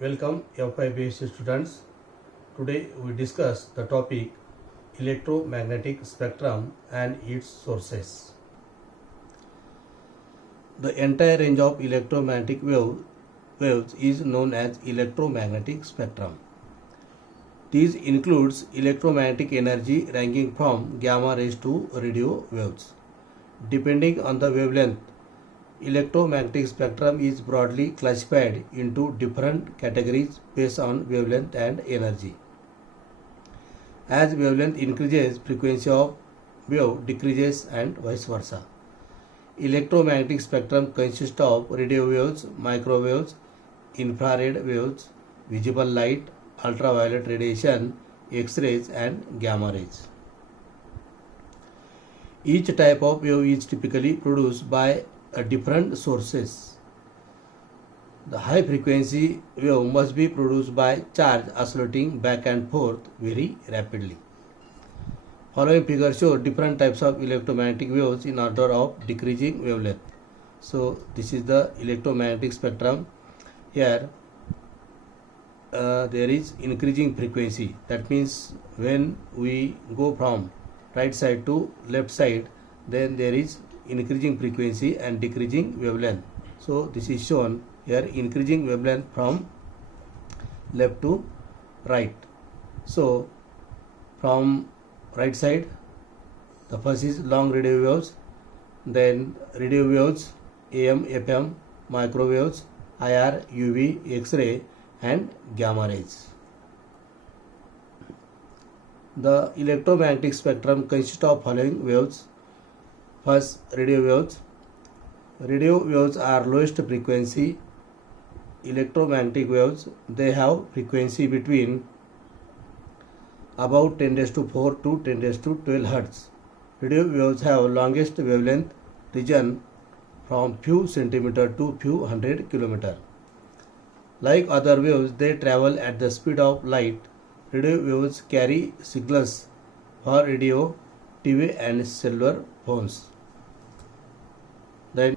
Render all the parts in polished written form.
Welcome F5BSc students. Today we discuss the topic electromagnetic spectrum and its sources. The entire range of electromagnetic waves is known as electromagnetic spectrum. These includes electromagnetic energy ranging from gamma rays to radio waves. Depending on the wavelength, electromagnetic spectrum is broadly classified into different categories based on wavelength and energy. As wavelength increases, frequency of wave decreases and vice versa. Electromagnetic spectrum consists of radio waves, microwaves, infrared waves, visible light, ultraviolet radiation, X-rays and gamma rays. Each type of wave is typically produced by different sources. The high frequency wave must be produced by charge oscillating back and forth very rapidly. Following figure shows different types of electromagnetic waves in order of decreasing wavelength. So this is the electromagnetic spectrum. Here there is increasing frequency. That means when we go from right side to left side, then there is increasing frequency and decreasing wavelength. So this is shown here, increasing wavelength from left to right. So from right side, the first is long radio waves, then radio waves, AM, FM, microwaves, IR, UV, X-ray and gamma rays. The electromagnetic spectrum consists of following waves. First, radio waves. Radio waves are lowest frequency electromagnetic waves. They have frequency between about 10 raised to 4 to 10 raised to 12 Hz. Radio waves have longest wavelength region from few centimeter to few hundred kilometer. Like other waves, they travel at the speed of light. Radio waves carry signals for radio, TV and cellular phones. Then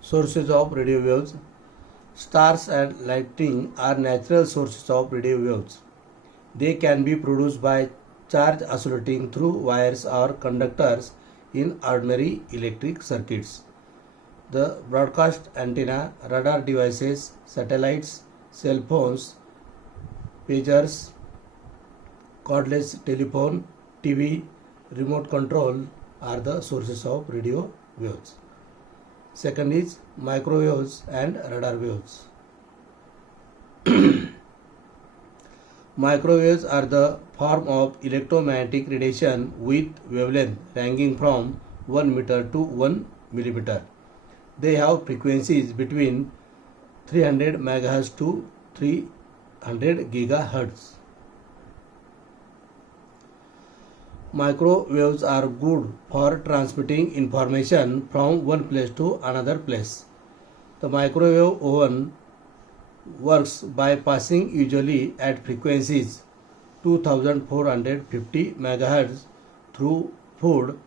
sources of radio waves. Stars and lightning are natural sources of radio waves. They can be produced by charge oscillating through wires or conductors in ordinary electric circuits. The broadcast antenna, radar devices, satellites, cell phones, pagers, cordless telephone, TV, remote control are the sources of radio waves. Second is microwaves and radar waves. Microwaves are the form of electromagnetic radiation with wavelength ranging from 1 meter to 1 millimeter. They have frequencies between 300 MHz to 300 GHz. Microwaves are good for transmitting information from one place to another place. The microwave oven works by passing usually at frequencies 2450 MHz through food,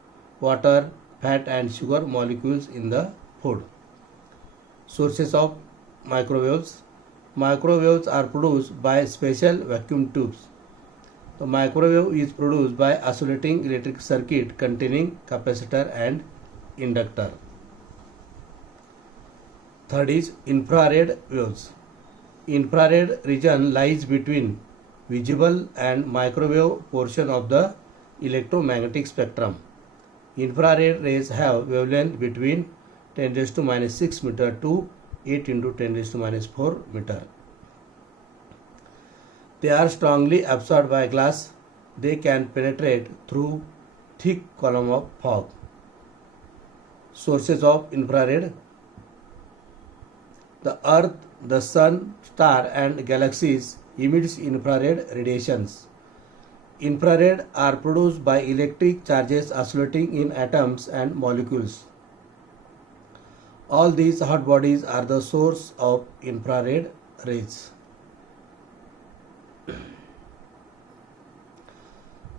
water, fat and sugar molecules in the food. Sources of microwaves. Microwaves are produced by special vacuum tubes. The microwave is produced by oscillating electric circuit containing capacitor and inductor. Third is infrared waves. Infrared region lies between visible and microwave portion of the electromagnetic spectrum. Infrared rays have wavelength between 10 raised to minus 6 meter to 8 into 10 raised to minus 4 meter. They are strongly absorbed by glass. They can penetrate through thick column of fog. Sources of infrared. The earth, the sun, star and galaxies emits infrared radiations. Infrared are produced by electric charges oscillating in atoms and molecules. All these hot bodies are the source of infrared rays.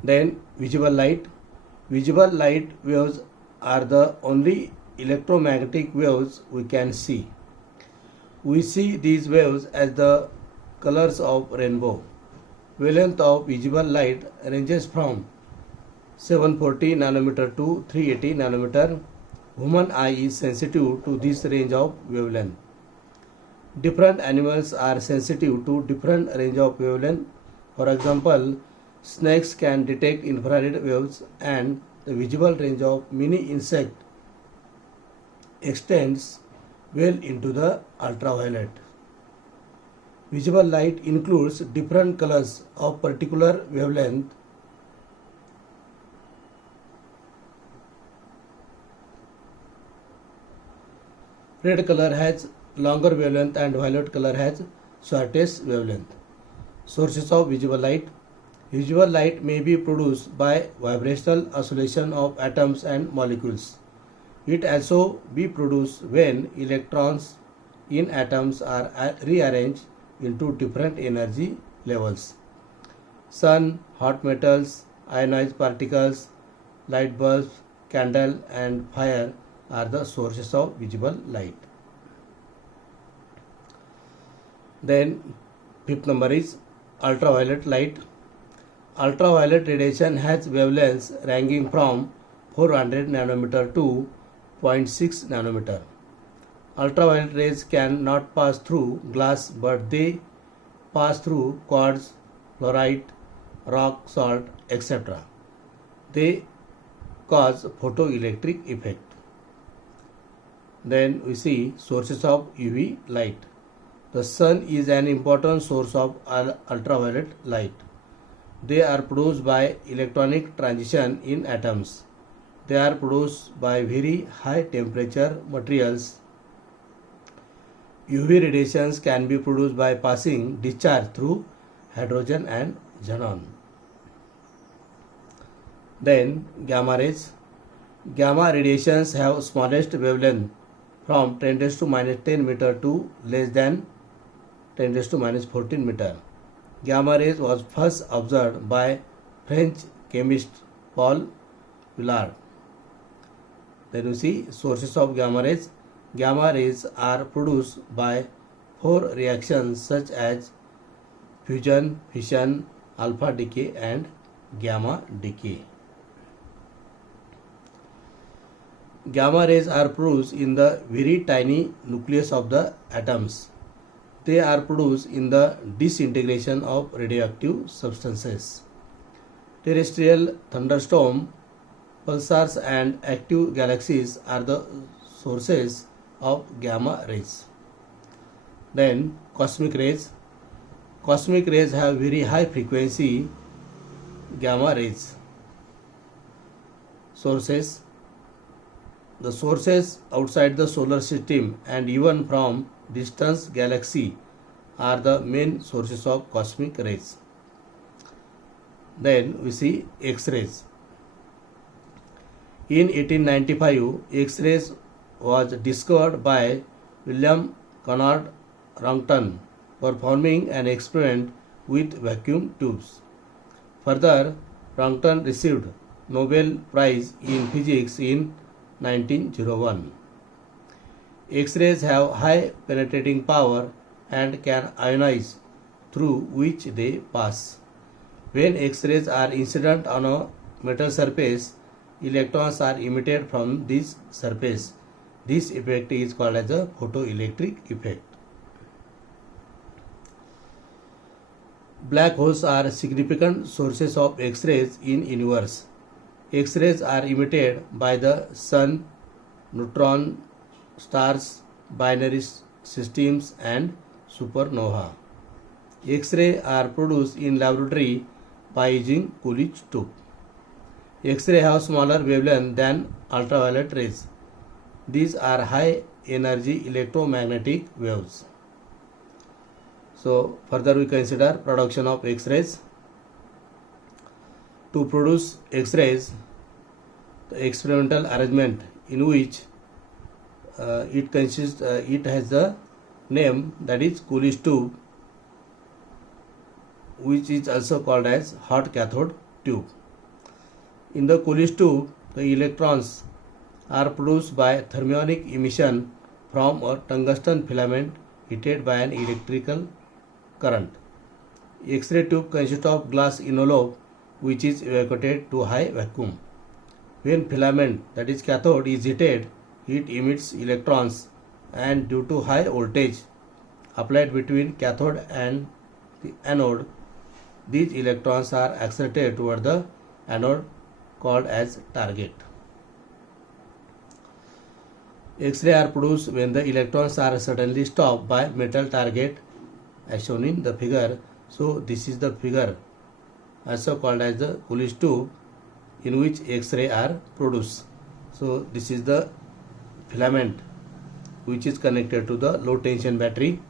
Then visible light. Visible light waves are the only electromagnetic waves we can see. We see these waves as the colors of rainbow. Wavelength of visible light ranges from 740 nanometer to 380 nanometer. Human eye is sensitive to this range of wavelength. Different animals are sensitive to different range of wavelength. For example, snakes can detect infrared waves, and the visible range of many insects extends well into the ultraviolet. Visible light includes different colors of particular wavelength. Red color has longer wavelength and violet color has shortest wavelength. Sources of visible light. Visible light may be produced by vibrational oscillation of atoms and molecules. It also be produced when electrons in atoms are rearranged into different energy levels. Sun, hot metals, ionized particles, light bulbs, candle and fire are the sources of visible light. Then fifth number is ultraviolet light. Ultraviolet radiation has wavelengths ranging from 400 nanometer to 0.6 nanometer. Ultraviolet rays cannot pass through glass, but they pass through quartz, fluorite, rock salt, etc. They cause photoelectric effect. Then we see sources of UV light. The sun is an important source of ultraviolet light. They are produced by electronic transition in atoms. They are produced by very high temperature materials. UV radiations can be produced by passing discharge through hydrogen and xenon. Then gamma rays. Gamma radiations have smallest wavelength from 10 raised to minus 10 meter to less than 10 raised to minus 14 meter. Gamma rays was first observed by French chemist Paul Villard. Then you see sources of gamma rays. Gamma rays are produced by four reactions such as fusion, fission, alpha decay and gamma decay. Gamma rays are produced in the very tiny nucleus of the atoms. They are produced in the disintegration of radioactive substances. Terrestrial thunderstorm, pulsars and active galaxies are the sources of gamma rays. Then cosmic rays. Cosmic rays have very high frequency gamma rays. Sources. The sources outside the solar system and even from distant galaxy are the main sources of cosmic rays. Then we see X-rays. In 1895, X-rays was discovered by William Conrad Roentgen performing an experiment with vacuum tubes. Further, Roentgen received Nobel Prize in Physics in 1901. X-rays have high penetrating power and can ionize through which they pass. When X-rays are incident on a metal surface, electrons are emitted from this surface. This effect is called as a photoelectric effect. Black holes are significant sources of X-rays in universe. X-rays are emitted by the sun, neutron stars, binary systems and supernova. X-rays are produced in laboratory by using Coolidge tube. X-rays have smaller wavelength than ultraviolet rays. These are high energy electromagnetic waves. So further we consider production of X-rays. To produce X-rays, the experimental arrangement in which it has the name, that is Coolidge tube, which is also called as hot cathode tube. In the Coolidge tube, the electrons are produced by thermionic emission from a tungsten filament heated by an electrical current. X-ray tube consists of glass envelope which is evacuated to high vacuum. When filament, that is cathode, is heated, it emits electrons, and due to high voltage applied between cathode and the anode, these electrons are accelerated toward the anode called as target. X-ray are produced when the electrons are suddenly stopped by metal target as shown in the figure. So this is the figure also called as the Coolidge tube in which X-ray are produced. So this is the filament which is connected to the low tension battery.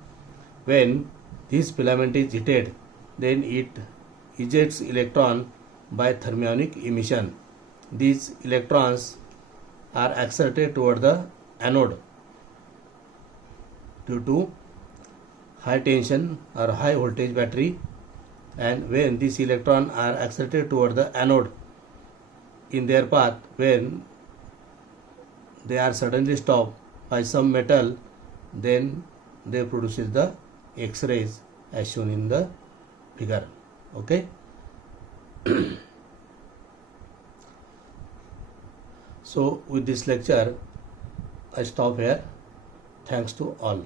When this filament is heated, then it ejects electron by thermionic emission. These electrons are accelerated toward the anode due to high tension or high voltage battery, and when these electrons are accelerated toward the anode in their path, when they are suddenly stopped by some metal, then they produces the X-rays as shown in the figure. Okay. So with this lecture I stop here. Thanks to all.